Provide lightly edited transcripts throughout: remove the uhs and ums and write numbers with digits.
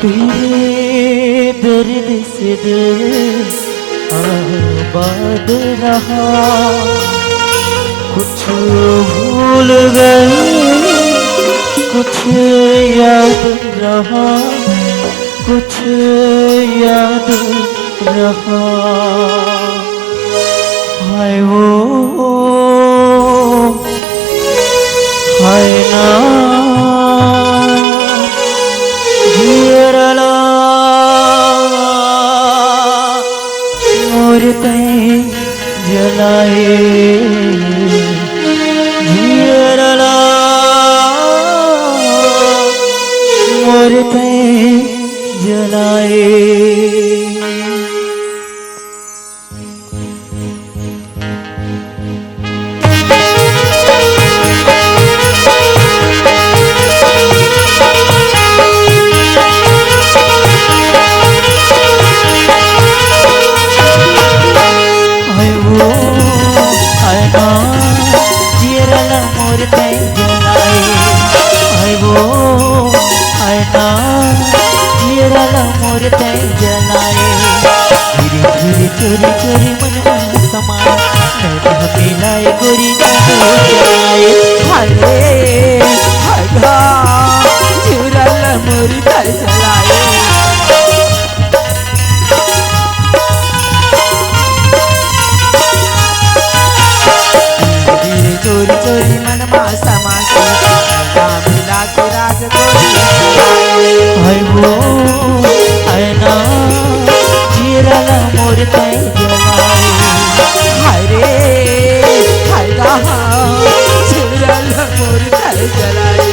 तेरे दर्द से दिल आबाद रहा, कुछ भूल गए कुछ याद रहा, कुछ याद रहा। हाय वो हाय ना जीरला मोर तई जलाए, जीरला मोर तई जलाए। चोरी चोरी मन में समाए, मैं मिलाए गोरी जाए। हाय हागा चुरल मोरी तर चलाए, चोरी चोरी मन में समाए, मिला के राज गोरी चलाए। हाय वो हाय ना जीरला मोर तई जलाए, हाय रे हाय गा जीरला मोर तई जलाए।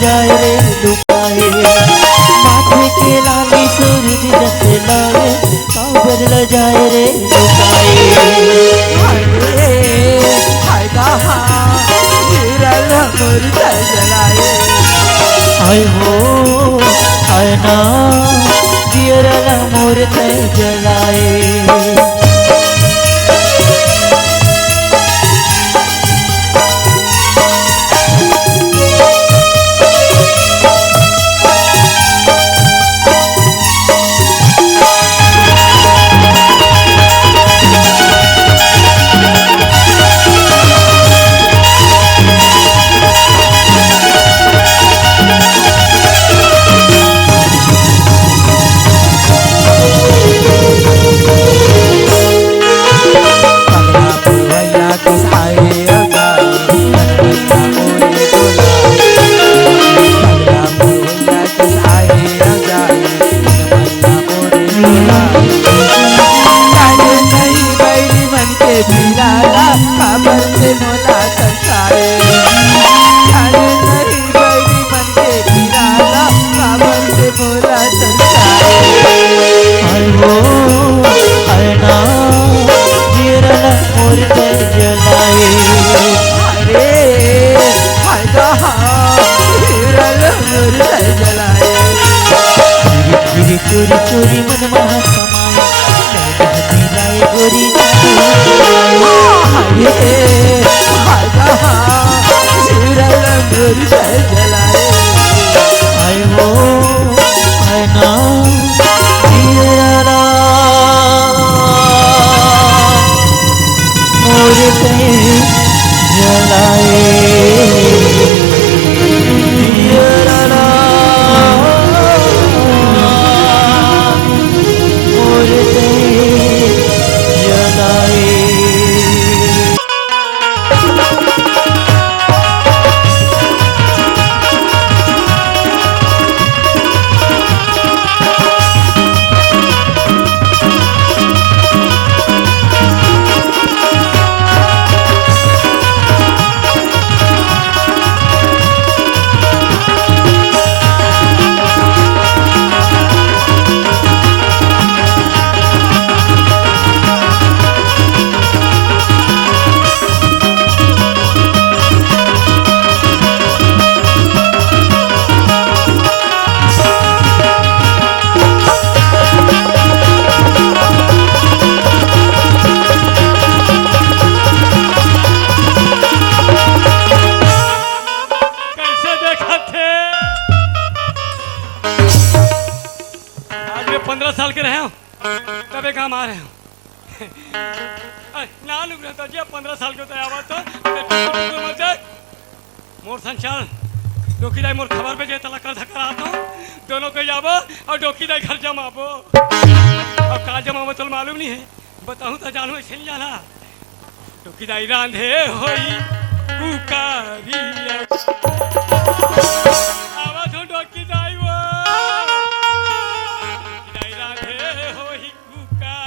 जाए रे लुकाए, माथे के लाली सूरज जैसे लाए, काव बदल जाए रे लुकाए। हाय रे हाय कहा जीरला मोर तई जलाए, हाय हो हाय ना जीरला मोर तई जलाए। चोरी चोरी मन में समाए, मिलाए गोरी जीरला मोर तई जलाए। हाय वो हाय ना जीरला मोर तई जलाए। का मारे हूँ ना लुक रहता जी 15 साल के तैयार तो मर जाए मोर संचाल डोकी दाई मोर खबर पे जे तला कर धक्का आता दोनों को जाबो और डोकी दाई घर जमाबो और का जमाबो तो मालूम नहीं है बताऊं तो जानू ऐसे नहीं जाना डोकी दाई रांधे होई कुकारी आवाज हो डोकी दाई वो डोकी दाई रांधे होई कुकारी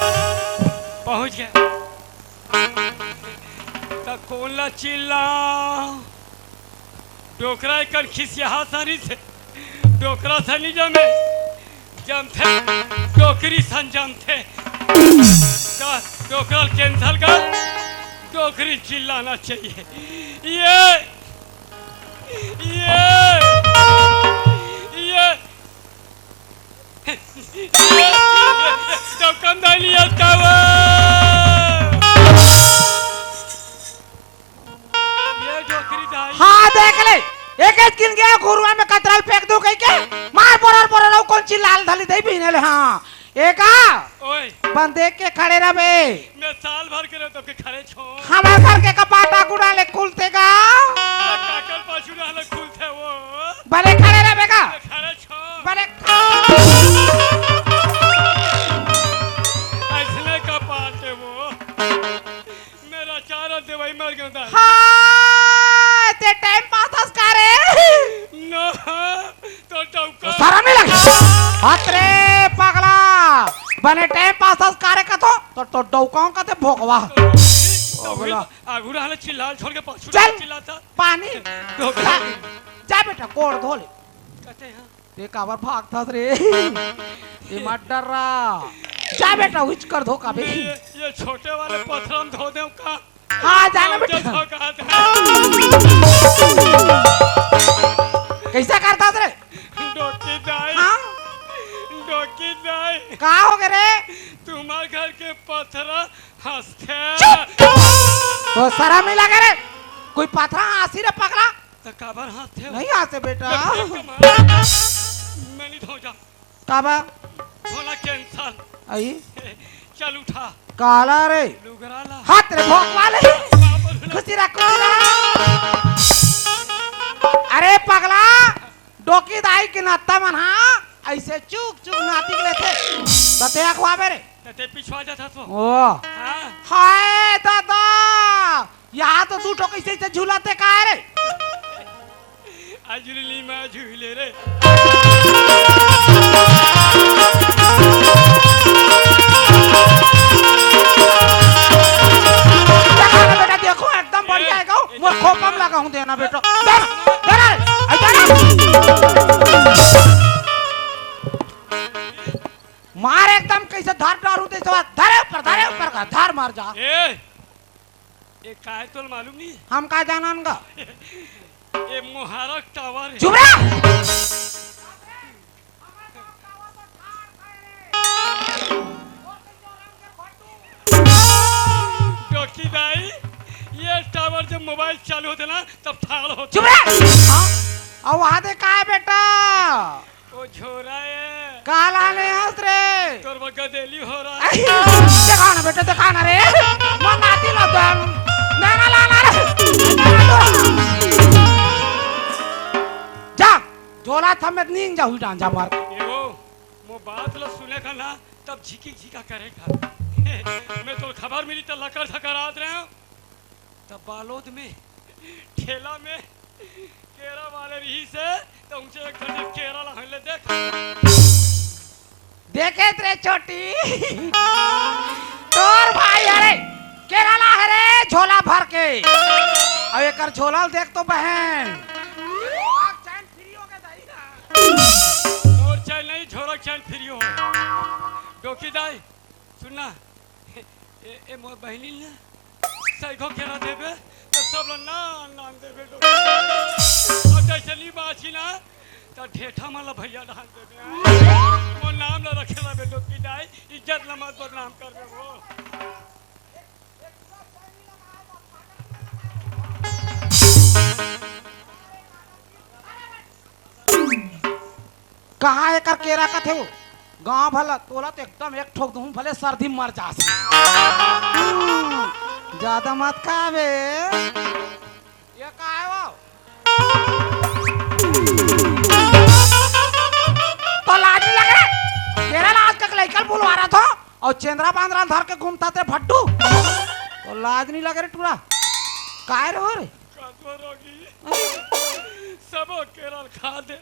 पहुंच गया कौन ला चिल्ला डोकरा कर खिसिया सारी से डोकरा से नहीं जमे जमथे डोकरी सन जमथे डोकरा कैंसल कर डोकरी चिल्लाना चाहिए ये दुकानदारी आता हुआ ये डोकरी दाई हाँ देख ले एक दिन गया घुरुआ में कतराल फेंक दो कहीं के मार बोरर बोरर कौन सी लाल धली दे भी ने हाँ एका ओए बंद देख के खड़े रहे मैं साल भर के तो के खड़े छो हमारे घर के कपाटा गुड़ा ले खुलते का काकल पाछू ना खुलते वो बड़े खड़े रहे का खड़े छो बड़े ऐसने का पाते वो मेरा चारा देवाई मर गया हाँ ते टाइम पास करे नो तो टौका शर्म नहीं लगी हाथ रे पगला बने टाइम पास करे का तो डौकाओं का ते भोगवा आगू रहले चिल्ला छोड़ के पाछू चल चिल्लाता पानी डोकरा जा बेटा कोड़ धो ले कहते हैं ते काबर भागता रे ये मत डर रहा जा बेटा उच कर धो का बे ये छोटे वाले पत्थर धो दे का हाँ जाना बेटा कैसा करता रे डोकी दाई हाँ डोकी दाई का हो गए रे तुम्हारे घर के पत्थर हंसते तो शर्म नहीं लगे रे कोई पथरा हंसी रे पगला तो काबर हंसते नहीं हंसे बेटा मैं नहीं धो जा काबा धोना कैंसल आई चल उठा काला रे लुगराला हाथ रे भोग वाले खुशी रख अरे पगला डोकी दाई के नाता मन हाँ ऐसे चुक चुक नाती के लेते तते अखवाबे रे ते पिछवा जाता तो ओ हां हाय दादा यहाँ तो तू ठोक ऐसे झूलाते का रे अजली में झूले रे बेटा देखो एकदम बढ़िया है गाओ मोर खोपम लगा हूं देना बेटा धर धर मार एकदम कैसे धर डारू दे सवा धरे ऊपर का धर मार जा ए काय तो मालूम नहीं हम का जानन गा ये मुहारक टावर है चुप रह डोकी दाई ये टावर जब मोबाइल चालू होते ना तब ठाड़ होते चुप रह हां और वहां दे का है बेटा वो छोरा है काला ने हंस रे तोर गदेली हो रहा है देखा ना बेटा देखा ना रे मन आती लो दम ना ला रे जा झोला थमे नींद जा हुई डांजा मार यो मो बात लो सुने का ना तब झिकी झिका करेगा मैं तो खबर मिली तो लकर धकरात रहे हूं तब बालोद में ठेला में केरा वाले रही से तो ऊंचे एक घंटे केरा ला हले देख देखे रे छोटी तोर भाई अरे केरला है रे झोला भर के अब एकर झोला देख तो बहन आग चैन फ्री हो गए दाई ना और चल नहीं झोरा चैन फ्री हो डोकी दाई सुनना ए मोर बहनी ना सैको केरा देबे तो सब लोग नान देबे और जैसे नहीं बाछी ना तो ढेठा माला भैया ढान देबे वो नाम ला रखेला बे डोकी दाई इज्जत ला मत बदनाम करबे वो कहाँ एकर केरा का थे गांव भला तोला तो एकदम एक ठोक दूं भले सर्दी मर जास ज्यादा मत खावे ये का है वो तो लाज नहीं लग रहा केरा लाज तक लेकर बुलवा रहा था और चेंद्रा बांद्रा धर के घूमता थे भट्टू तो लाज नहीं लग रही टूरा काय रहो रे कदो रोगी सब केरल खा दे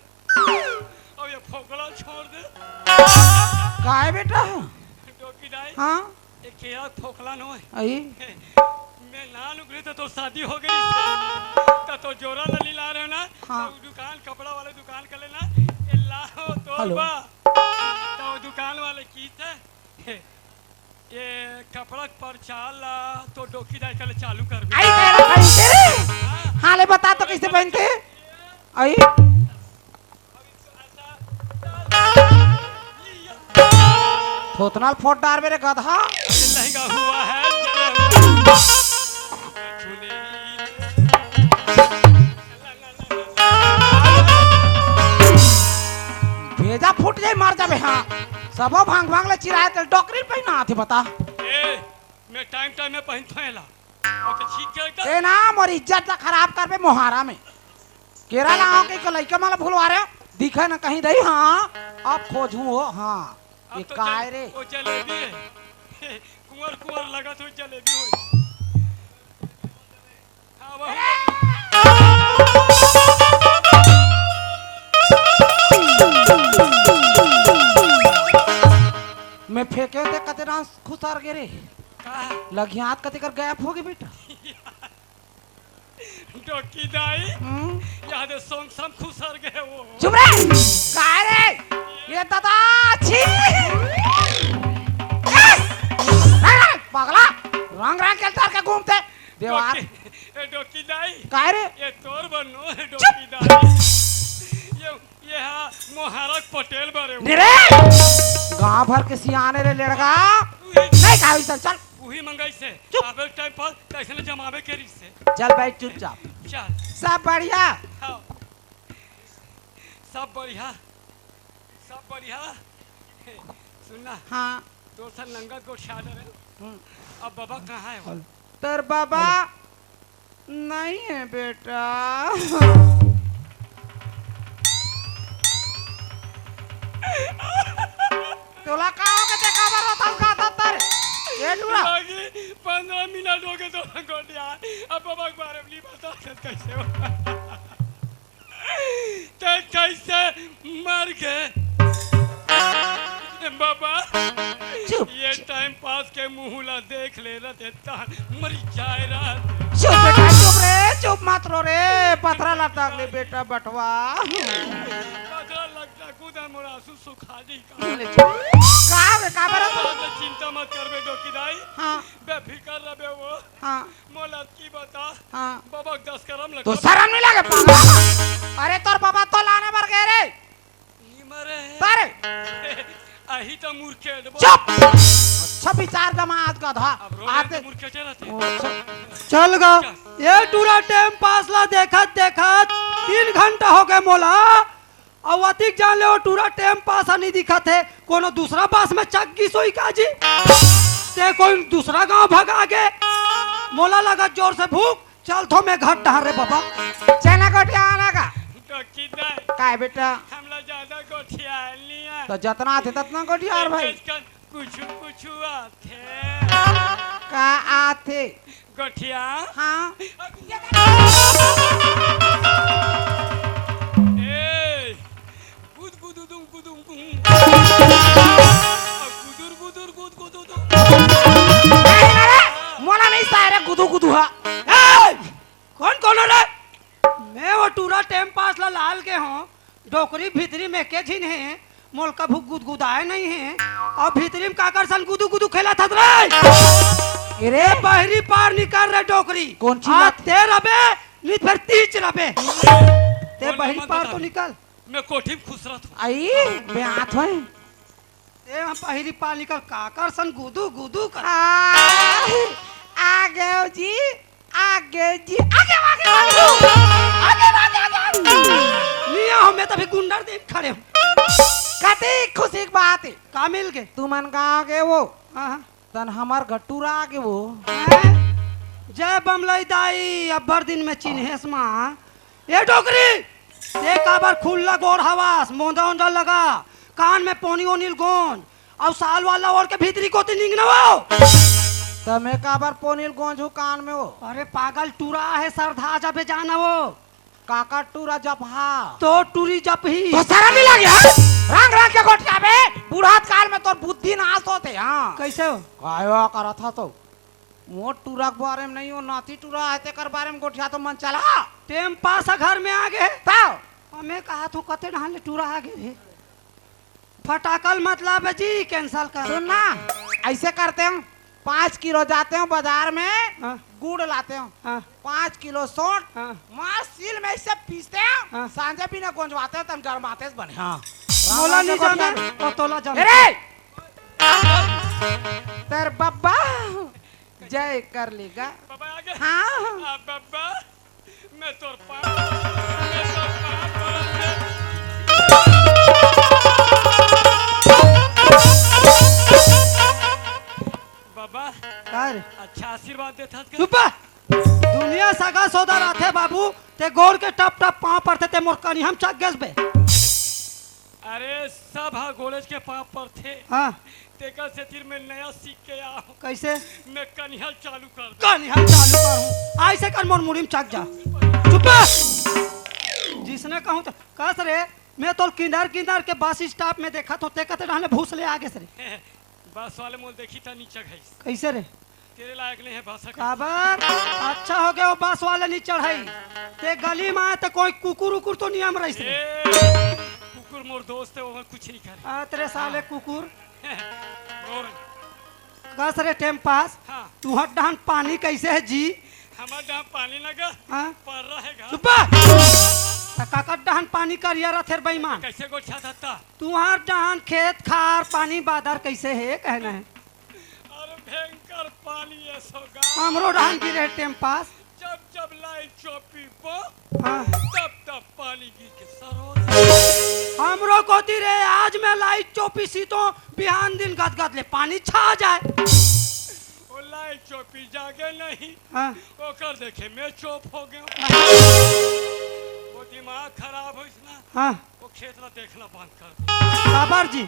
और ये फोकला छोड़ दे काय बेटा डोकी दाई हाँ ये केरा फोकला न होए आई मैं ना नुकरी तो शादी हो गई तो जोरा लली ला रहे हो ना हाँ। तो दुकान कपड़ा वाले दुकान कर लेना ये लाओ तो हेलो। बा तो दुकान वाले की थे ये कपड़ा पर चाला तो डोकी दाई कल चालू कर भी आई तेरा पहनते रे हाँ ले बता तो कैसे पहनते आई थोतनाल फोट डार मेरे गधा लहंगा हुआ है भेजा फूट जाए मार जाबे हाँ सबो भांग भांग ले चिराए तो डॉक्टरी पहना आथे बता ए मैं टाइम टाइम में पहन थेला और तो ठीक कर ए ना मोर इज्जत ला खराब करबे मोहारा में केरला आओ के लइका माला भूलवा रहे दिखे ना कहीं दई हाँ अब खोजू हो हाँ ये अब तो काय रे वो जलेबी है कुंवर कुंवर लगा तो जलेबी हो हाँ वो मैं फेंके होते कते ना खुसार गे रे कहा लगी हाथ कते कर गैप हो गए बेटा डोकी दाई यहाँ दे सोंग सम खुसर गए वो चुप रे काय रे ये दादा छी पगला रंग रंग के तार के घूमते देवार डोकी दाई काय रे ये तोर बनो है डोकी दाई ये हाँ मोहरक पटेल बारे वो रे गांव भर के सियाने रे लड़का नहीं खाई चल चल वही मंगाई से चुप। आबे टाइम पर कैसे न जमावे के रिस से चल बैठ चुपचाप चल सब बढ़िया हाँ सब बढ़िया सब बढ़िया सुनना हाँ तो सर नंगा को छाड़ रहे अब बाबा कहाँ है वो? तेर बाबा नहीं है बेटा तोला का हो के देखा बरो तब का तर ये डूरा बाकी 15 मिनट हो गए तो गोटिया अब बाबा के बारे में नहीं बता कैसे हो ते कैसे मर गए बाबा चुप ये टाइम पास के मुहला देख ले रहा देता मरी जाए रहा चुप बेटा चुप रे चुप मत रो रे पथरा लटक ले बेटा बटवा पता लगता खुदा मोरा आंसू सुखा दी का का बरो चिंता मत कर बे डोकी दाई हाँ बेफिकर रहे वो हाँ मोला की बता हाँ बाबा 10 करम लगा तो शर्म नहीं लगे पागल अरे तोर बाबा तो लाने बर गए रे मरे तारे अही तो मूर्खे चुप अच्छा विचार जमात का था अब रोज आते तो मूर्खे चलते चल गा ये टूरा टाइम पास ला देखत देखत 3 घंटा हो गए मोला और अतिक जान ले वो टूरा टाइम पास नहीं दिखत है कोनो दूसरा बास में चक गई सोई काजी ते कोई दूसरा गांव भगा गे मोला लगा जोर से भूख चल तो मैं घर डहार रे बाबा चना गोटिया आना का डोकी दाई काय बेटा हमला ज्यादा गोठिया लिया तो जितना आते ततना गोटिया और भाई कुछ कुछ आते का आते गोठिया हाँ ए गुद गुदुदुम गुदुम गुम गुदुर गुदुर गुद गुदुदुम मोला नहीं सारे गुदू गुदू हा कौन कौन रे मैं वो टूरा टाइम पास ला लाल के हूँ डोकरी भीतरी में के झिन है मोल का भूख गुदगुदाए नहीं है और भीतरी में काकर सन गुदू गुदू खेला था रे अरे ए बहरी पार निकाल रे डोकरी कौन सी आ बात? ते रबे नहीं फिर तीच रबे ते कौन बहरी मत पार बता तो रही? निकाल मैं कोठी में खुश रहा था। आई बे हाथ में ते हम बहरी पार निकाल काकर सन गुदू गुदू कर आ गए हो जी आ गए जी आगे आगे आगे आगे आगे नहीं हो मैं तभी गुंडर देख खड़े हूँ कती खुशी की बात है का मिल गए तू मन कहा गए वो हाँ हाँ तन हमार गट्टूरा आगे वो हैं? जय बमलाई दाई अब्बर दिन में चिन्हेस माँ ये डोकरी देख आबर खुल्ला गोर हवास मोंदा ओंदा लगा कान में पोनी ओनील गोंज और साल वाला और के भीतरी को निंग न वो तमे काबर पोनील गोंझू कान में वो अरे पागल टूरा है सरधा जबे जाना वो काका टूरा जपहा तो टूरी जप ही तो सारा नहीं लग गया रंग रंग के गोटिया बे बूढ़ात काल में तो बुद्धि नाश होते हाँ कैसे हो कायो करा था तो मोट टूरा के बारे में नहीं हो नाती टूरा है तेकर बारे में गोटिया तो मन चला टेम पास घर में आ गए ताओ हमें कहा तो कते ढाले टूरा आ गए फटाकल मतलब है जी कैंसल कर सुनना ऐसे करते हैं 5 किलो जाते हैं बाजार में हाँ। गुड़ लाते हैं हाँ 5 किलो सोट हाँ। मार सील में इसे पीसते हैं हाँ। सांझे भी ना गुंजवाते हैं तम गरमाते बने हाँ मोला नहीं जाना तो तोला जाना अरे तेर बब्बा जय कर लेगा बाबा आ गए। हाँ बाबा मैं तोर बाबा कर अच्छा आशीर्वाद देता था। चुप दुनिया सगा सौदा रहते बाबू ते गोड़ के टप टप पाँव पड़ते ते मोर कनी हम चक गैस बे अरे सब हाँ कॉलेज के पाप पर थे। हाँ तेकर से फिर मैं नया सीख के आया हूँ। कैसे मैं कनिहल चालू कर कनी हम चालू करूँ ऐसे कर मोर मुड़ी में चक जा चुप जिसने कहूँ तो कस रे मैं तो किनार किनार के बस स्टॉप में देखा तो ते कहते रहने भूस ले आगे से रे बस वाले मोल देखी था नीचे गई कैसे रे तेरे लायक नहीं है भाषा का। काबर अच्छा हो गया वो बस वाले नहीं चढ़ाई ते गली में आए तो कोई कुकुर उकुर तो नियम रही से कुकुर मोर दोस्त है वो कुछ नहीं करे। आ तेरे साले कुकुर और कस रे टेम पास हाँ तू हट डहान पानी कैसे है जी हमारे जहाँ पानी लगा हाँ पर रहेगा चुप काकट डहान पानी करिया रहा थे बेईमान कैसे गोठा था। तुहार डहान खेत खार पानी बादर कैसे है कहना है और भयंकर पानी है सोगा। हमरो डहान की रहे टेम पास जब जब लाई चौपी पो हाँ तब तब पानी गिर के सरोज। हमरो को रे आज मैं लाइट चौपी सी तो बिहान दिन गदगद ले पानी छा जाए वो लाई चौपी जागे नहीं हाँ वो कर देखे मैं चौप हो गया। वो दिमाग खराब हो इसना हाँ वो खेत ला देखना बंद कर दे। बाबर जी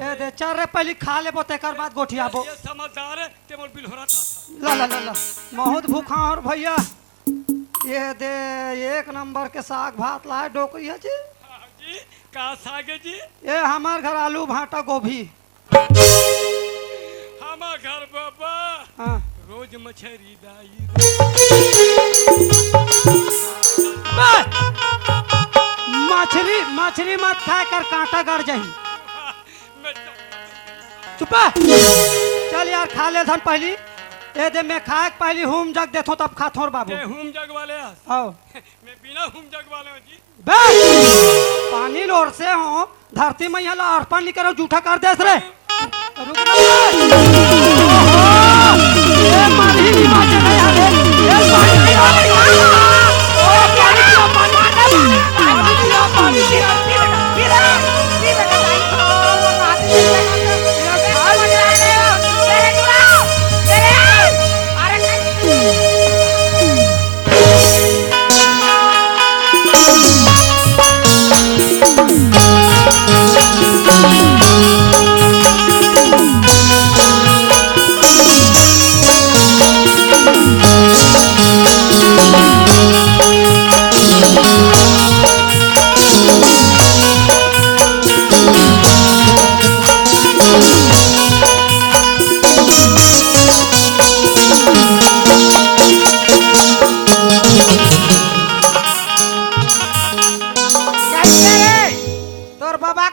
ये दे चार रे पहले खा ले बो तेकर बाद गोठियाबो ये समझदार है ते मोर बिल हो रहा था। ला ला ला ला बहुत भूखा और भैया ये दे एक नंबर के साग भात लाए डोकरिया जी हाँ जी कहाँ सागे जी ये हमार घर आलू भाटा गोभी हमार घर बाबा हाँ रोज मछली दाई मछली मछली मत खाए कर कांटा गड़ जाही मैं चुप चल यार खा ले धन पहली ये दे मैं खाए के पहली हुम जग देथो तब खाथोर बाबू ये हुम जग वाले हैं। आओ मैं बिना हुम जग वाले हूँ जी। बे पानी लोर से हो धरती मैया ला अर्पण नहीं करो जूठा कर देस रे रुक ना ये मारी नहीं बात है यार ये पानी नहीं हो रही ओ पानी पियो पानी पियो पानी पियो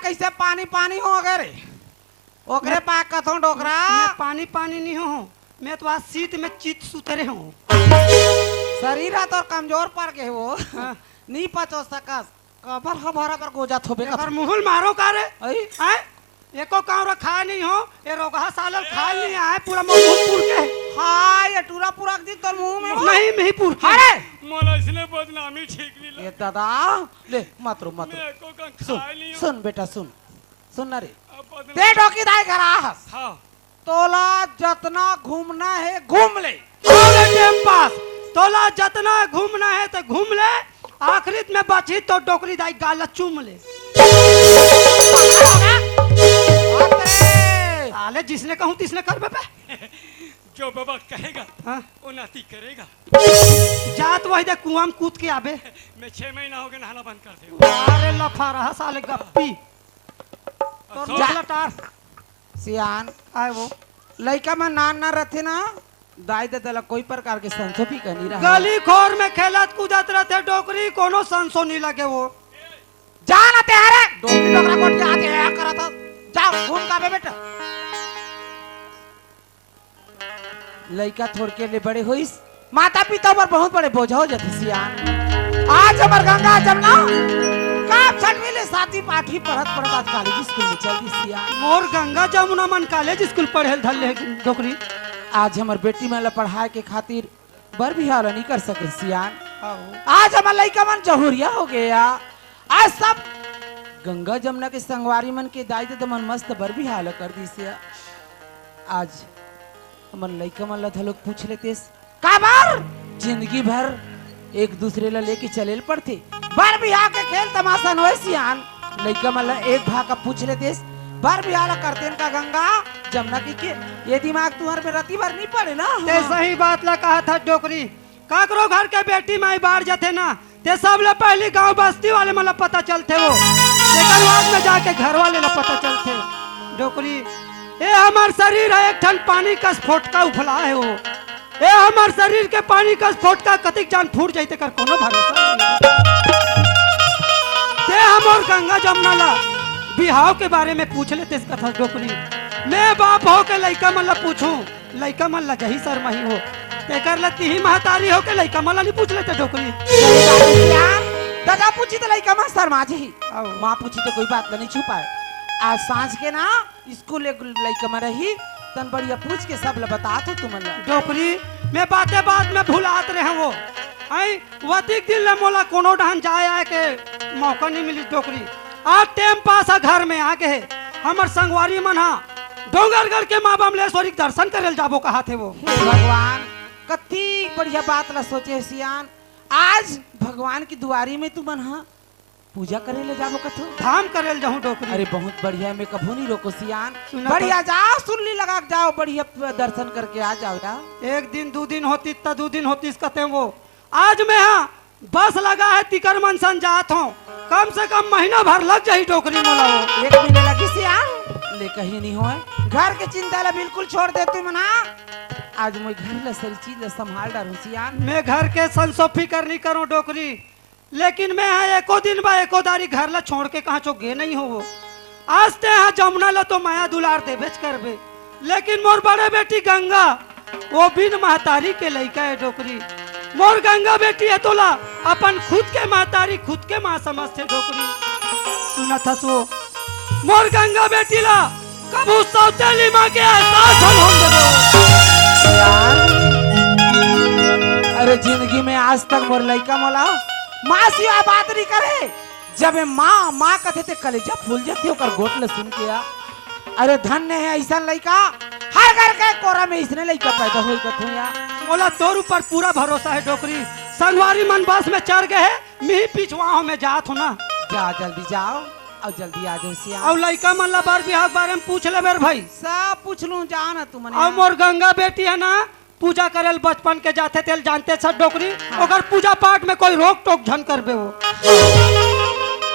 कैसे पानी पानी हो अगर ओकरे पा कथों डोकरा मैं पानी पानी नहीं हूँ, मैं तो आज शीत में चित सुतरे हूँ। शरीर है तो कमजोर पड़ के वो हाँ। नहीं पचो सकस कबर हमारा कर गोजा थोबे का और मुहुल मारो का रे आई हैं? एको काम खा नहीं हो, ये रोगहा सालल खा नहीं आए पूरा मुंह पूर के। हां ये टूरा पूरा दी तो मुंह में नहीं नहीं पूर के। अरे मोला इसने बदनामी ठीक नहीं ये दादा ले मत रो मत रो मैं को का सुन खाए नहीं सुन बेटा सुन सुन ना रे अब बदनामी ते डोकी दाई घरास हाँ तोला जतना घूमना है घूम ले ओले टेम पास तोला जतना घूमना है तो घूम ले, आखिरी में बची तो डोकरी दाई गाल चूम ले। साले जिसने कहूँ तिसने कर बे। जो बाबा कहेगा हाँ? वो नाती करेगा। जात वही दे कुआं में कूद के आबे। मैं 6 महीना हो गया नहाना बंद कर दे। अरे लफा रहा साले गप्पी तो जा। लटार सियान आए वो लइका में नान ना रहते ना दाई दे दला कोई प्रकार के संसोपी का नहीं रहा गली खोर में खेलत कूदत रहते डोकरी कोनो संसो नहीं लगे वो। जाना ते हरे डोकरी डोकरा कोट के आते हैं करा था जाओ घूम का बे बेटा लइका छोड़ के ले बड़े होइस माता पिता पर बहुत बड़े बोझ हो जाते सियान। आज हमर गंगा जमुना कब छठवीं ले साथी पाठी पढ़त पढ़त आज कॉलेज स्कूल में चल दी सियान। मोर गंगा जमुना मन कॉलेज स्कूल पढ़े धले डोकरी। आज हमर बेटी में पढ़ाए के खातिर बर भी हाल नहीं कर सके सियान। आओ। आज हमार लइका मन जहुरिया हो गया आज सब गंगा जमुना के संगवारी मन के दाई दे मन मस्त बर भी हाल कर दी सिया। आज हमर लइका मन ला धलोक पूछ लेतेस का बार जिंदगी भर एक दूसरे ला लेके चलेल पड़ते बर बिहार के खेल तमाशा नोए सियान। लइका मन ला एक भाग का पूछ लेतेस बर बिहार करते का गंगा जमुना की के ये दिमाग तुम्हारे में रती भर नहीं पड़े ना। ते सही बात ला कहा था डोकरी काकरो घर के बेटी माई बाहर जाते ना ते सब ले पहली गांव बस्ती वाले मला पता चलते वो, लेकिन बाद में जाके घर वाले ला पता चलते। डोकरी ये हमार शरीर है एक ठन पानी का स्फोटका उफला है वो, ये हमार शरीर के पानी का स्फोटका कतिक जान फूट जाते कर कोनो भरोसा नहीं। ते हम और गंगा जमुना ला बिहाव के बारे में पूछ लेते इस कथा डोकरी। मैं बाप हो के लइका मन ला पूछूं लइका मन ला जही शर्माही हो तेकर ला तिही महतारी हो के लइका मन ला नहीं पूछ लेते डोकरी। दादा पूछी तो लइका मां शर्मा जी आओ। मां पूछी तो कोई बात नहीं छुपाए। आज सांझ के ना स्कूल एक लइका में रही तन बढ़िया पूछ के सब ला बता तो तुम ला डोकरी मैं बातें बात में भुलात रहे वो आई वतिक दिन ला मोला कोनो डहन जाए आए के मौका नहीं मिली डोकरी। आज टाइम पास आ घर में आके है हमर संगवारी मन हा डोंगरगढ़ के माँ बमलेश्वरी के दर्शन करे जाबो कहा थे वो। हे भगवान कति बढ़िया बात ला सोचे सियान। आज भगवान की दुआरी में तू मन हा पूजा करे ले जाबो कथो धाम करे जाऊं डोकरी। अरे बहुत बढ़िया मैं कभू नहीं रोको सियान सुना बढ़िया जाओ सुनली लगा के जाओ बढ़िया दर्शन करके आ जाओ ना। एक दिन 2 दिन होती इतना 2 दिन होती इस कहते वो आज मैं हाँ बस लगा है तिकर मनसन जात हूँ कम से कम महीना भर लग जाही डोकरी मोला वो। एक महीने लगी सियान ले कहीं नहीं होए घर के चिंता ला बिल्कुल छोड़ दे तू मना। आज मैं घर ला सारी चीज ला संभाल डालू सियान। मैं घर के संसो फिकर नहीं करूँ डोकरी, लेकिन मैं हाँ एको दिन बा एको दारी घर ला छोड़ के कहाँ चो गे नहीं हो वो। आज ते हाँ जमुना ला तो माया दुलार दे बेच कर बे, लेकिन मोर बड़े बेटी गंगा वो बिन महतारी के लइका है डोकरी। मोर गंगा बेटी है तोला अपन खुद के महतारी खुद के माँ समझते डोकरी। सुना था सो मोर गंगा बेटी ला कबू सौतेली माँ के एहसास हम देबो। अरे जिंदगी में आज तक मोर लइका मोला माँ सिवा बात नहीं करे। जब माँ माँ कथे थे कलेजा फूल जाती ओकर गोट ले सुन के आ। अरे धन्य है ऐसा लइका हर घर के कोरा में इसने लइका पैदा होई कथो या। बोला तोर ऊपर पूरा भरोसा है डोकरी। संगवारी मन बस में चढ़ गए मिही पिछवाओं में जात हो ना। जा जल्दी जाओ और जल्दी आ जाओ सिया। और लइका मन ला बार बिहार बारे में पूछ ले मेरे भाई सब पूछ लूं जा ना तुम और मोर गंगा बेटी है ना पूजा करेल बचपन के जाते तेल जानते सब डोकरी। अगर पूजा पाठ में कोई रोक टोक झन करबे वो।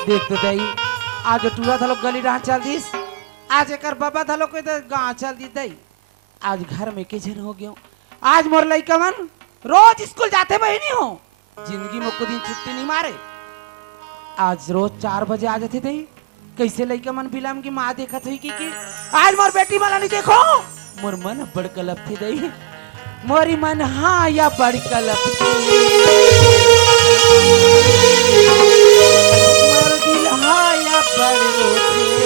देख तो दई आज टूरा थलो गली रहा चल दिस आज एकर बाबा थलो के गांव चल दी दई। आज घर में के जन हो गयो। आज मोर लइका मन रोज स्कूल जाते बहिनी हो जिंदगी में को दिन छुट्टी नहीं मारे। आज रोज 4 बजे आ जाते दई कैसे लइका मन बिलाम की माँ देखत हुई कि आज मोर बेटी वाला नहीं देखो मोर मन बड़ कलप थी दई मोरी मन हाँ या बड़ कलप थी मोर दिल हाँ या बड़ रोथे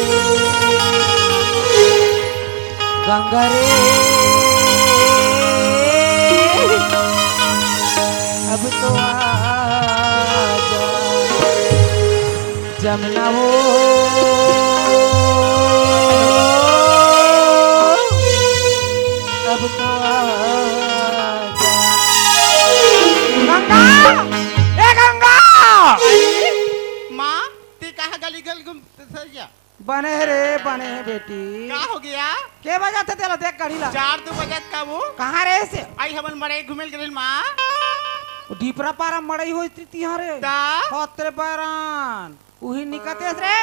गंगा रे अब तो आजा जमुना हो अब तो आजा गंगा ए गंगा माँ ते कहा गली गल घूम सरिया बने रे बने बेटी का हो गया के बजा थे तेरा देख गाड़ी ला 4 बजे का वो कहाँ रे से आई हमन मरे घुमेल गेल माँ डीपरा पारा मड़ई होई थी तिहां रे ता होतरे बरान उही निकते रे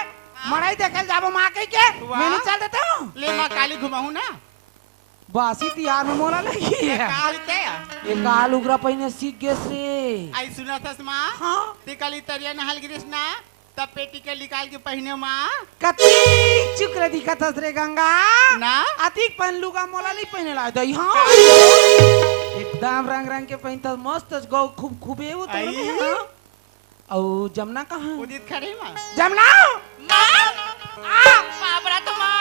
मड़ई देखल जाबो मां के वाह। मैंने चल देता हूं ले माँ काली घुमाऊ ना बासी तिहार में मोला लगी है का होते ये काल उगरा पहिने सीख गेस रे आई सुना था माँ हां ते काली तरिया नहल गिरिस ना तब पेटी के निकाल के पहने माँ कती चुकरे दिखत हस रे गंगा ना अतिक पहनलू का मोला नहीं पहने ला दई हां एकदम रंग रंग के पहनता मस्त गौ खूब खूबे वो तो आई। हां औ जमुना कहां उदित खड़ी माँ जमुना बाबरा तो माँ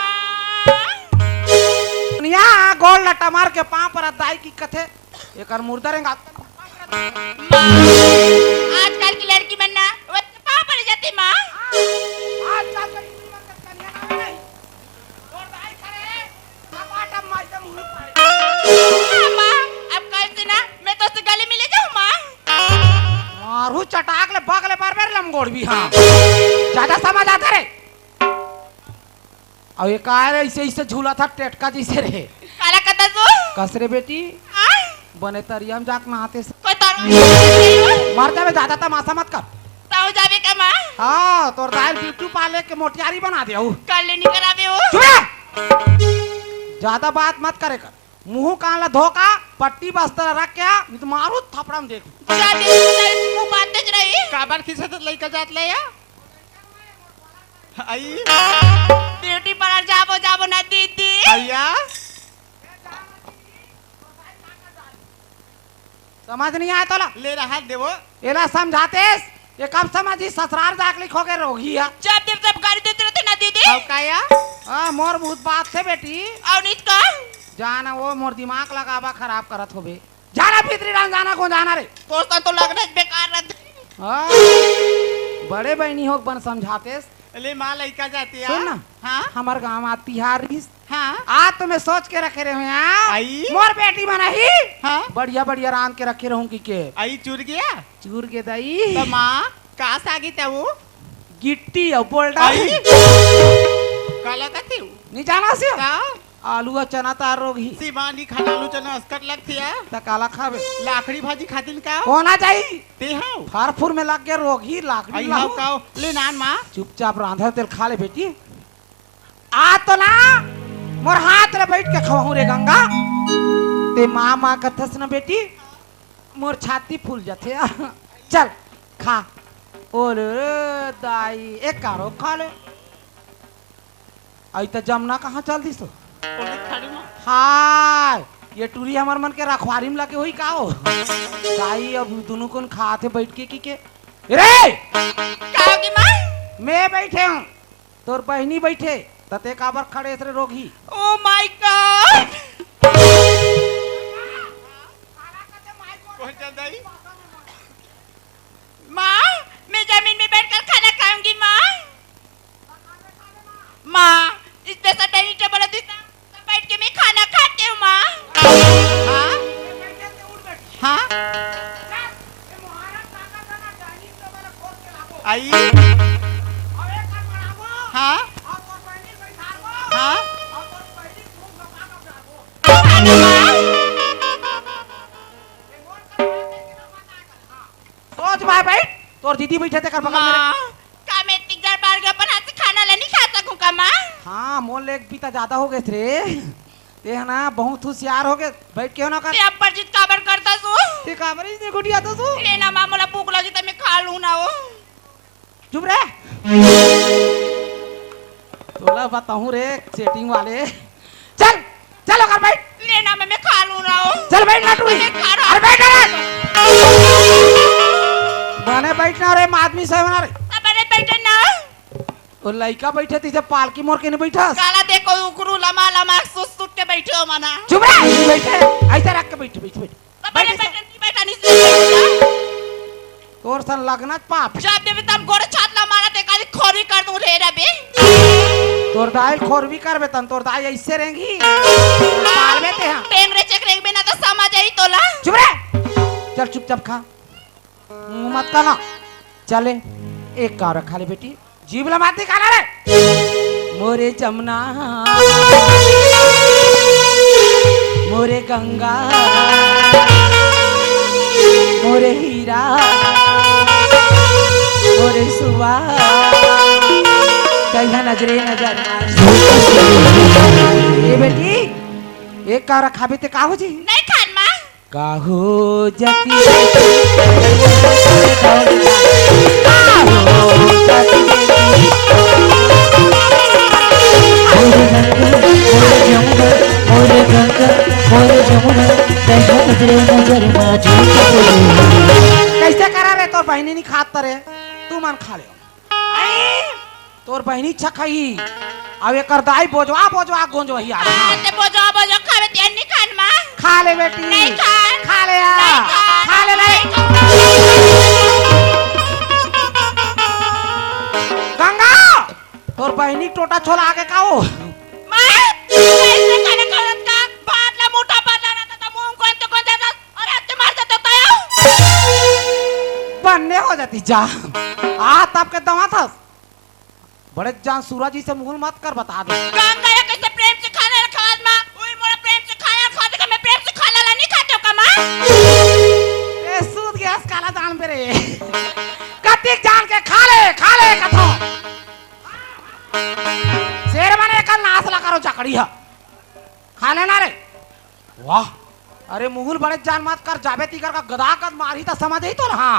यहाँ गोल लटा मार के पांव पर दाई की कथे एक मुर्दा रेंगा आजकल की लड़की बनना वो पापा पड़ जाती माँ आज का कन्या ना नहीं और दाई करे टमाटर मार मुंह पाए माँ अब कैसे ना मैं तो उससे गले मिले जाऊँ माँ मारू चटाक ले बगले पर बेर लमगोड़ भी हां ज्यादा समझ आता रे और ये कार ऐसे ऐसे झूला था टेटका जैसे रे काला कता तू कसरे बेटी बने तरियम जाक नहाते से कोई तार मर जावे ज्यादा तमाशा मत कर ताऊ जावे का माँ हाँ तोर दाल बिट्टू पाले के मोटियारी बना दिया कल नहीं करावे हो चुप रह ज्यादा बात मत करे कर मुंह काला धोका पट्टी बस्तर रख के नहीं तो मारू थपड़म देख जाते मुंह बात तेज रही काबर खिसत लइका जात ले या आई ब्यूटी पार्लर जाबो जाबो ना दीदी भैया समझ नहीं आया तोला ले रहा देवो एला समझातेस ये कब समझी ससुराल जाक लिखो के रोगी है जब देव सब गाड़ी देते रहते ना दीदी अब काया हाँ मोर बहुत बात से बेटी और नित का जाना वो मोर दिमाग लगावा खराब करत होबे जाना पितरी रान जाना को जाना रे दोस्तों तो लगना बेकार रहते हाँ बड़े बहनी हो बन समझातेस ले माँ लइका जाती है सुन ना हाँ हमार गाँव में तिहार रिस हाँ आज तो मैं सोच के रखे रहे हैं आई मोर बेटी बना ही हाँ बढ़िया बढ़िया रान के रखे रहूंगी के आई चूर गया चूर के दई तो माँ कहाँ से आ गई था वो गिट्टी और बोल्डा आई काला का थी नहीं जाना से का आलू और चना तार रोगी सीमानी खाना लू चना अस्कट लगती है त काला खावे लाकड़ी भाजी खातिन का होना चाहिए ते हाउ फारफुर में लग गया रोगी लाकड़ी आई हाउ लाओ काओ ले नान माँ चुपचाप रांधा तेल खा ले बेटी आ तो ना मोर हाथ रे बैठ के खवाऊं रे गंगा ते माँ माँ कथस ना बेटी मोर छाती फूल जाते चल खा और दाई एक कारो खा ले आई त जमुना कहाँ चल दी सो खड़ी माँ हाय ये टूरी हमार मन के रखवारी में लगे हुई का हो दाई अब दोनों कौन खाते बैठ के रे काओ की माँ मैं बैठे हूँ तोर बहनी बैठे तते काबर खड़े थे रोगी ओ माय गॉड माँ मैं जमीन में बैठकर खाना खाऊंगी माँ माँ इस पे से डाइनिंग टेबल है तो बैठ के मैं खाना खाती हूँ माँ हाँ हाँ आई हाँ हाँ सोच भाई बैठ तोर दीदी बैठे थे कर बगल मेरे माँ का मैं इतनी देर बाहर गया अपन हाथ से खाना नहीं खा सकूँ का माँ हाँ मोल एक पीता ज्यादा हो गए थे ते है ना बहुत होशियार हो गए बैठ के हो ना कर ते अब परिचित काबर करता सो ते काबर इतने गुड़िया तो तू लेना माँ मोला भूख लगी तो मैं खा लूँ ना वो चुप रह तोला बताऊं रे सेटिंग वाले। चल चलो कर बैठ। लेना मैं खा लूँ ना हो। चल बैठ ना टूरी। मैं खा रहा अरे बैठ ना बने बैठना रे आदमी से बना रे। अब अरे बैठे ना वो लड़का बैठे थी जब पालकी मोर के नहीं बैठा। काला देखो उकरू लमा लमा सुस्त के बैठे हो मना। चुप रह बैठे ऐसा रख के बैठ बैठ बैठ अब अरे बैठे नहीं बैठा नहीं से तोर सन लगना पाप। जब देवे तम गोरे छातला मारा ते काली खोरी कर दूं रे रबे। तोर दाई खोर भी करबे तन तोर दाई ऐसे रहेंगी पालबे ते हां टेंगरे चकरे बिना तो समझ आई तोला। चुप रह चल चुपचाप खा मुंह मत करना। चले एक का रखा ले बेटी जीभ लमात निकाला रे। मोरे जमुना मोरे गंगा मोरे हीरा मोरे सुबा कहिया नजरे नजर ये बेटी एक का रखा भी ते का हो जी नहीं खान मां काहो जती काहो जती मोरे जमुना मोरे गंगा मोरे जमुना कहिया नजरे नजर माझी कैसे करा रे तोर बहनी नहीं खात रे तू मन खा ले तोर बहनी अच्छा खाई अब एकर दाई बोझवा बोझवा गोंजवा ही आ ते बोझो बोझो खावे ते नहीं खान मां खा ले बेटी नहीं खान खा ले नहीं खान खा ले नहीं गंगा तोर बहनी टोटा छोला आगे काओ मां कैसे खाने करत का बाटला मोटा बाटला ना तो मुंह कौन देता अरे ते मार देता तो बनने हो जाती जा आ तब के दवा था बड़े जान सूरज जी से मुंह मत कर बता दे गंगा ये कैसे प्रेम से खाना खाद मां ओई मोरा प्रेम से खाना खाते का मैं प्रेम से खाना ला नहीं खाते हो का मां ए सूद गैस काला जान पे रे कतिक जान के खा ले कथो शेर बने कल नासला करो चकड़ी है खा लेना रे वाह अरे मुहुल बड़े जान मत कर जाबे तीकर का गदा कद मारी तो समझ ही तो ना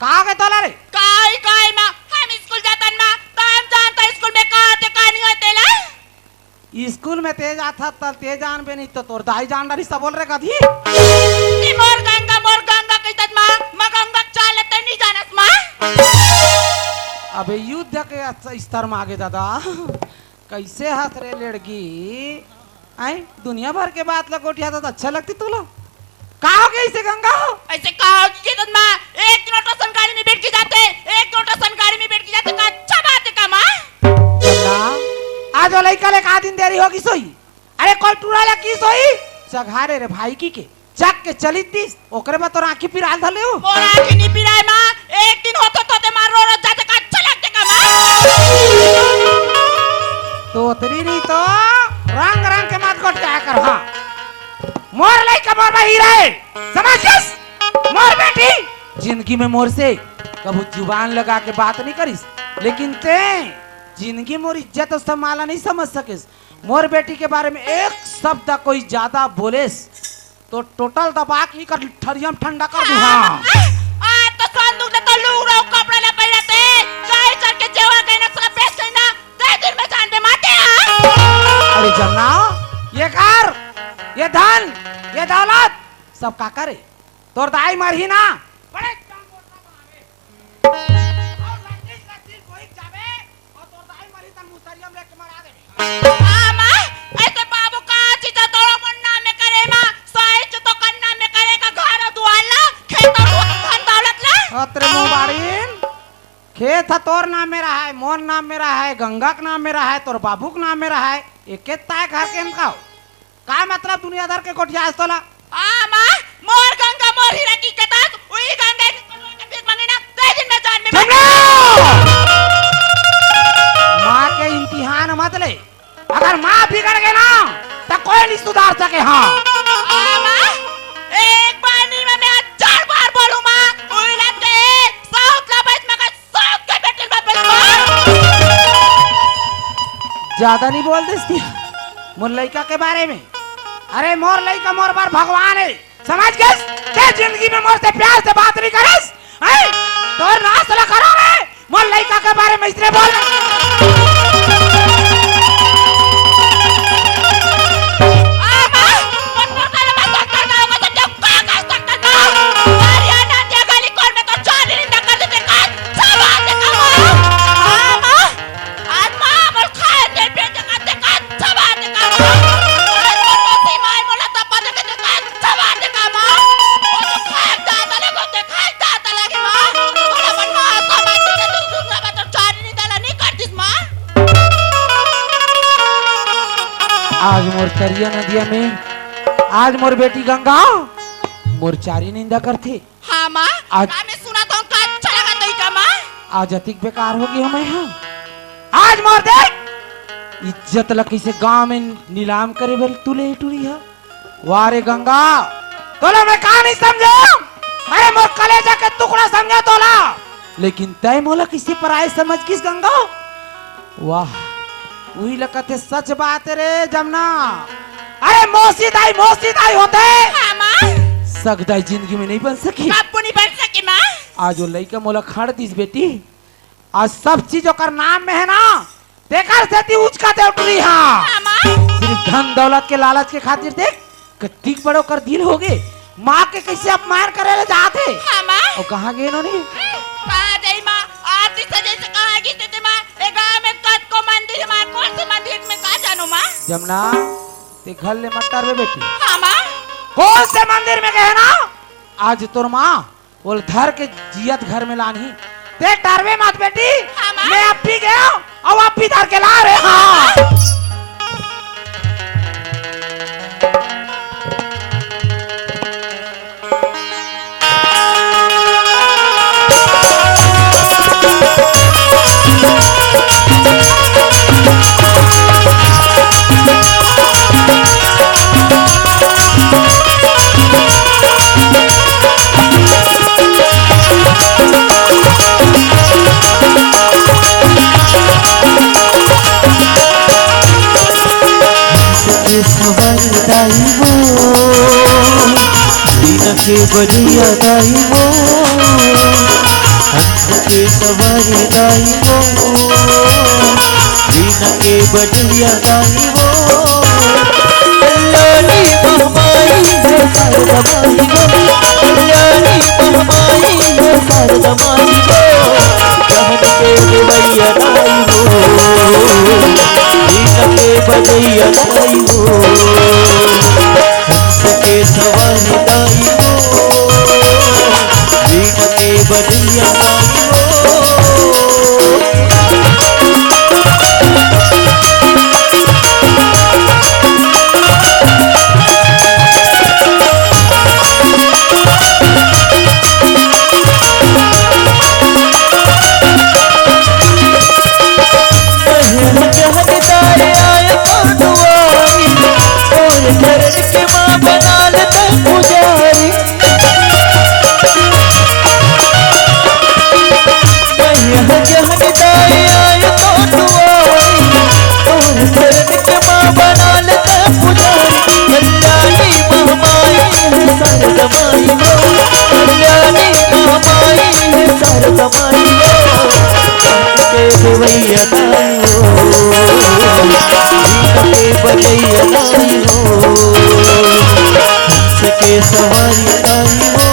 कहा गए तोला रे काय मां हम स्कूल जातन मां ताम जानता स्कूल में कहते कहानी होते ला स्कूल में तेज आता तल तेज जान बे नहीं तो तोर दाई जान रही सब बोल रे कधी नी मोर गंगा कहत मां मैं गंगा चालते नहीं जानत मां अबे युद्ध के स्तर में आगे दादा कैसे हाथ रे लड़की आई दुनिया भर के बात लगोटिया तो अच्छा लगती तू लोग कहा हो गई इसे गंगा ऐसे कहो कि तो मां एक नोटसन गाड़ी में बैठ के जाते एक नोटसन गाड़ी में बैठ के जाते का अच्छा बात है का मां आज लइका ले का दिन देरी होगी सोई अरे कोई टूरा ले की सोई सघारे रे भाई की के चक के चली तीस ओकरे में तोर आंखी पिराल धले हो मोरा आंखी नहीं पिराए मां एक दिन होतो तो ते मार रो जाते का अच्छा लगते का मां तो तेरी नहीं तो रंग रंग के मत कोट क्या कर हां मोर लइका मोर में हीरा है समझ गइस मोर बेटी जिंदगी में मोर से कबू जुबान लगा के बात नहीं करिस लेकिन ते जिंदगी मोर इज्जत और सम्मान नहीं समझ सकिस मोर बेटी के बारे में एक शब्द कोई ज्यादा बोलेस तो टोटल दबा के कर ठरियम ठंडा कर दूं हां आ तो संदूक ने तो लूग रहो कपड़ा ले पहनते गाय चढ़ के जेवर गए ना सब बेच लेना दे दिन में जान पे माते अरे जन्ना ये घर ये धन ये दौलत सब का करे तोर दाई मरही ना बड़े जान बोलता बनावे और लड़की कोई जावे और तोर दाई मरही तन मुसरियम लेके मरा देबे हां मां ऐसे बाबू का चीज तोरो मुन्ना में करे मां साइज तो कन्ना में करे का घर दुआला खेत और धन दौलत ला अतरे मोबारिन खेत है तोर नाम मेरा है मोर नाम मेरा है गंगा का नाम मेरा है तोर बाबू का नाम मेरा है एक ताय घर के इनका का मतलब दुनियादार के कोठिया तोला हां मां मोर गंगा मोर हीरा की कथा वही गंगा के फिर मांगे ना दे दिन में जान में माँ के इम्तिहान मत ले अगर माँ बिगड़ गए ना तो कोई नहीं सुधार सके हाँ मां एक बार नहीं मैं 4 बार बोलूं मां वही लगते साउथ ला बैठ में का साउथ के बेटे का ज्यादा नहीं बोल देती मोर लड़का के बारे में अरे मोर लड़का मोर बार भगवान है समझ गए ते जिंदगी में मोर से प्यार से बात नहीं करस हैं तो नासला करोगे मोर लड़का के बारे में इसलिए बोल आज मोर तरिया नदिया में आज मोर बेटी गंगा मोर चारी निंदा करथे। हाँ माँ आज- मैं सुना था का अच्छा लगा तो का माँ आज अतिक बेकार हो गई हमें यहाँ। आज मोर देख इज्जत ल कैसे गांव में नीलाम करे बल तुले टूरी है। वारे गंगा तोला मैं कहा नहीं समझो, मैं मोर कलेजा के टुकड़ा समझा तोला, लेकिन तय मोला किसी पराये समझ किस गंगा। वाह वही लगते सच बात रे जमुना। अरे मौसी दाई होते हाँ माँ सकदाई जिंदगी में नहीं बन सकी। कापू नहीं बन सकी माँ। आज वो लड़का मोला खड़ दिस बेटी, आज सब चीजों का नाम में है ना देखर सेती उचका दे उठरी। हाँ हाँ माँ सिर्फ धन दौलत के लालच के खातिर देख कत्ती बड़ो कर दिल हो गए। माँ के कैसे अपमान करे ले जाते। हाँ माँ और कहाँ गए इन्होंने। कहाँ गई माँ आरती सजे से कहाँ गई थी माँ। ए गाँव में कद को मंदिर है माँ, कौन से मंदिर में कहाँ जानू माँ। जमुना ते घर ले मत टार बेटी, हाँ माँ कौन से मंदिर में गए ना। आज तोर माँ बोल धर के जियत घर में लानी ते टारवे मत बेटी। हाँ, माँ। मैं अब भी गया और अब भी धर के ला रहे। हाँ के बढ़िया दाई वो हंस के सवारी दाई वो दीना के बढ़िया दाई वो कल्याणी महमाई है शारदा माई वो कल्याणी महमाई है शारदा माई वो कहन के देवैया दाई वो दीना के बढ़िया दाई वो हंस के सवारी दाई बढ़िया के माँ बना लेता पुजारी सवारी दाई हो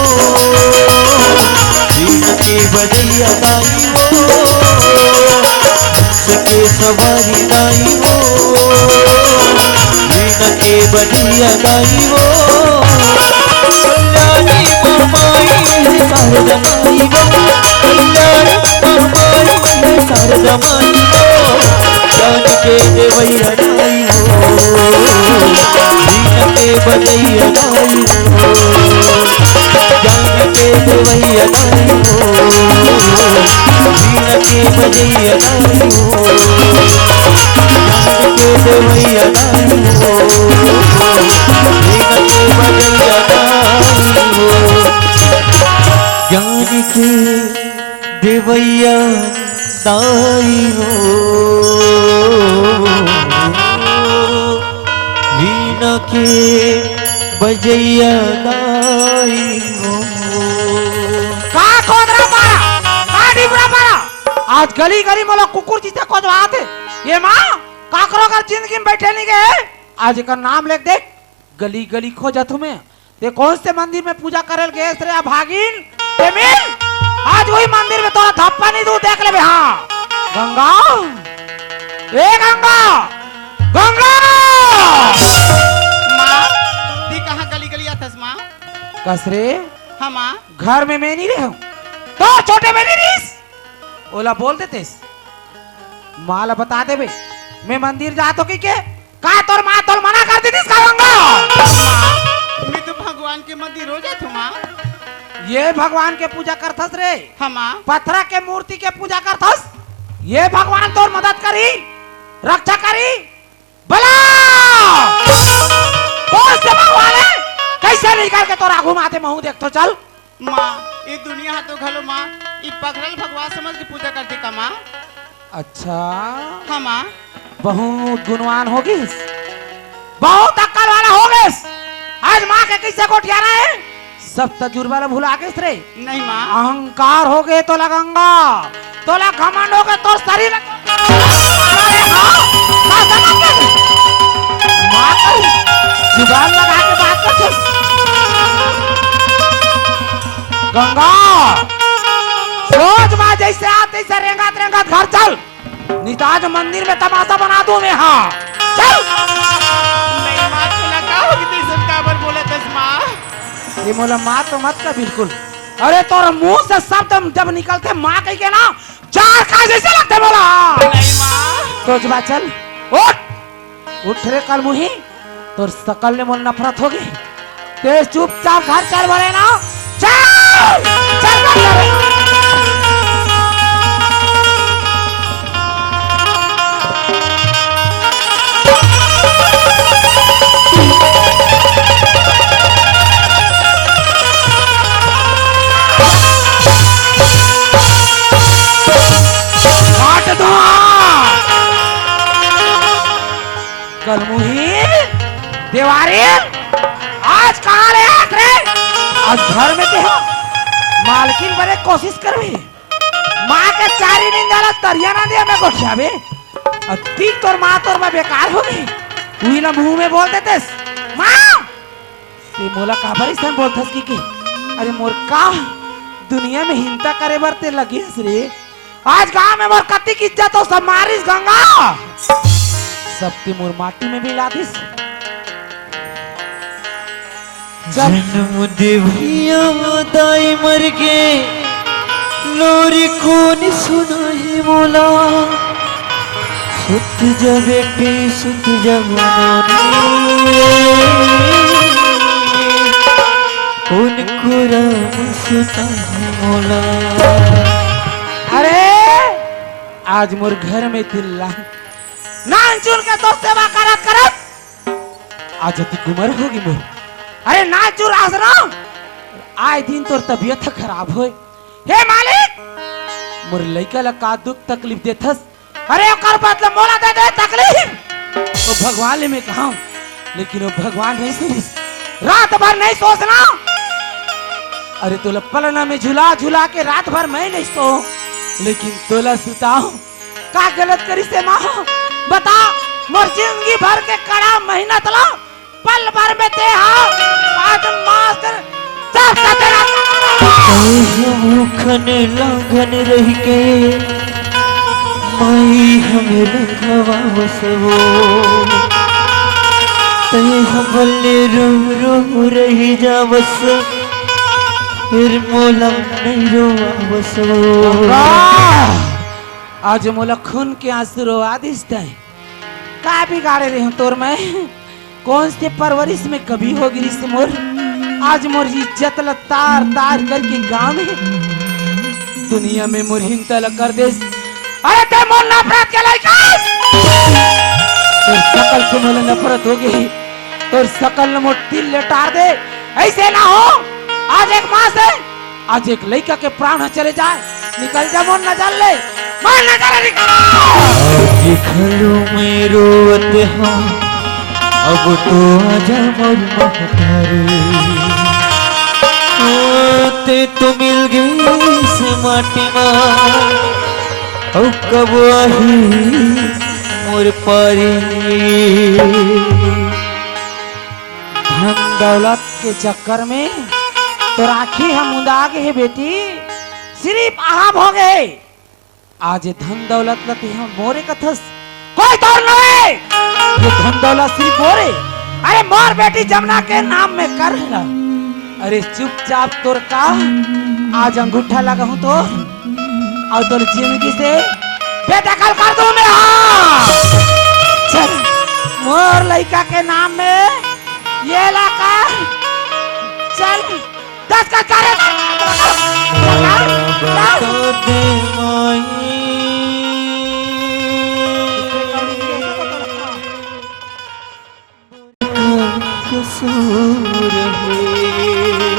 दीन के बजैया दाई हो सके सवारी दाई हो दीन के बजैया दाई हो कल्याणी महमाई है शारदा माई हो कल्याणी महमाई है शारदा माई हो जान के देवैया दाई हो दीन के बजैया दाई हो जान के देवैया दाई हो दीन के बजैया दाई हो जान के देवैया दाई हो दीन के बजैया दाई हो जान के देवैया दाई हो दीन के बजैया दाई हो। आज गली गली मोला कुकुर जीते खोजवाते ये माँ काकरो कर जिंदगी में बैठे नहीं गए। आज का नाम लिख देख गली गली खोजा तुम्हें ते कौन से मंदिर में पूजा करल गए रे भागिन ते मिल आज वही मंदिर में तोरा धप्पा नहीं दू देख ले बे। हाँ गंगा ए गंगा गंगा माँ ती कहाँ गली गली आतस माँ। कसरे हाँ माँ घर में मैं नहीं रहूं तो छोटे में नहीं रहीस ओला बोल देते माला बता दे बे मैं मंदिर जात हो कि के का तोर माँ तोर मना कर दी थी इसका गंगा मैं तो भगवान के मंदिर हो जात हूँ माँ। ये भगवान के पूजा करथस रे हाँ माँ। पत्थर के मूर्ति के पूजा करथस ये भगवान तोर मदद करी रक्षा करी भला कौन से भगवान है कैसे निकाल के तोर आगू माथे महू देख तो चल माँ ये दुनिया तो घलो माँ ये पकड़ल भगवान समझ के पूजा करती का माँ। अच्छा हाँ माँ। बहुत गुणवान होगिस बहुत अक्कल वाला होगिस आज माँ के कैसे गोठियाना है सब तजुर्बा ला भुला के रे नहीं माँ। अहंकार हो गए तो लगंगा तो ला घमंड हो गए तो शरीर अरे हाँ का समझ गए माँ का जुबान लगा के बात कर गंगा सोच माँ जैसे आते ऐसे रेंगात रेंगात घर चल निताज मंदिर में तमाशा बना दूं मैं हाँ चल नहीं माँ तो लगा होगी तो सब काबर बोला दस माँ। ये मोला माँ तो मत का बिल्कुल अरे तोर मुंह से शब्द जब निकलते माँ कह के ना चार खा जैसे लगते बोला नहीं माँ। सोच बा चल उठ रे कल मुही तोर सकल ने मोल नफरत होगी तेज चुपचाप घर चल बोले ना चल चल चल कलमुही देवारी आज कहाँ ले आत रे आज घर में देहो मालकिन बड़े कोशिश करबी माँ के चारी दिन जाला तरिया ना दिया मैं गोठियाबे अति तोर माँ तोर मैं बेकार हो गई उही ना मुंह में बोल देतेस माँ ते मोला काबर इसन बोलथस की अरे मोर का दुनिया में हिंसा करे बर ते लगिस रे आज गांव में मोर कति की इज्जत हो सब मारिस गंगा सबती मोर माटी में भी लादिस जन्म देविया दाई मर के लोरी कौन सुनाई मोला सुत जा बेटे सुत जा कौन कुरान सुता मोला। अरे आज मोर घर में तिल्ला नान चुन के तो सेवा करत करत आज अति गुमर होगी मोर अरे ना चुर आज ना आए दिन तोर तबीयत खराब होए हे मालिक मोर लइका ला का दुख तकलीफ देथस अरे ओकर बदला मोला दे दे तकलीफ वो भगवान ले मैं कहूं लेकिन वो भगवान नहीं सुनिस रात भर नहीं सोचना अरे तोला पलना में झुला झुला के रात भर मैं नहीं सो लेकिन तोला सुताऊं का गलत करी से माँ बता मोर जिंदगी भर के कड़ा मेहनत ला पल भर में ते आज मास्टर सब तेरा मुखन लगन रह के माई हमें रखवा बसवो ते हमले रो रो रही जा बस फिर मोला नहीं रोवा बसवो आज मोला खून के आंसू रोवा दिसते हैं का बिगाड़े रही हूँ तोर मैं कौन से परवरिश में कभी होगी इस मोर आज मोर इज्जत ल तार तार करके गांव में दुनिया में मोर हिंता ल कर दे अरे ते मोर नफरत के लइका तोर सकल से मोला नफरत हो गई तोर सकल न मोर दिल लेटार दे ऐसे ना हो आज एक माँ से आज एक लइका के प्राण चले जाए निकल जा मोर नजर ले मोर नजर निकल आज खलो में रोवत हाँ अब तो आजा मोर महतारे ते तो मिल गई से माटी माँ अब कब आही मोर पारी धन दौलत के चक्कर में तो राखी हम उदा गए है बेटी सिर्फ आहाब हो गए आज धन दौलत लती हम मोरे कथस कोई तौर नहीं ये धन दौलत सिर्फ मोरे अरे मोर बेटी जमुना के नाम में कर ला अरे चुपचाप तोर का आज अंगूठा लगा हूं तो और तोर जिंदगी से बेदखल कर दूं मैं हाँ चल मोर लड़का के नाम में ये इलाका चल 10 का कार्य बता दे माई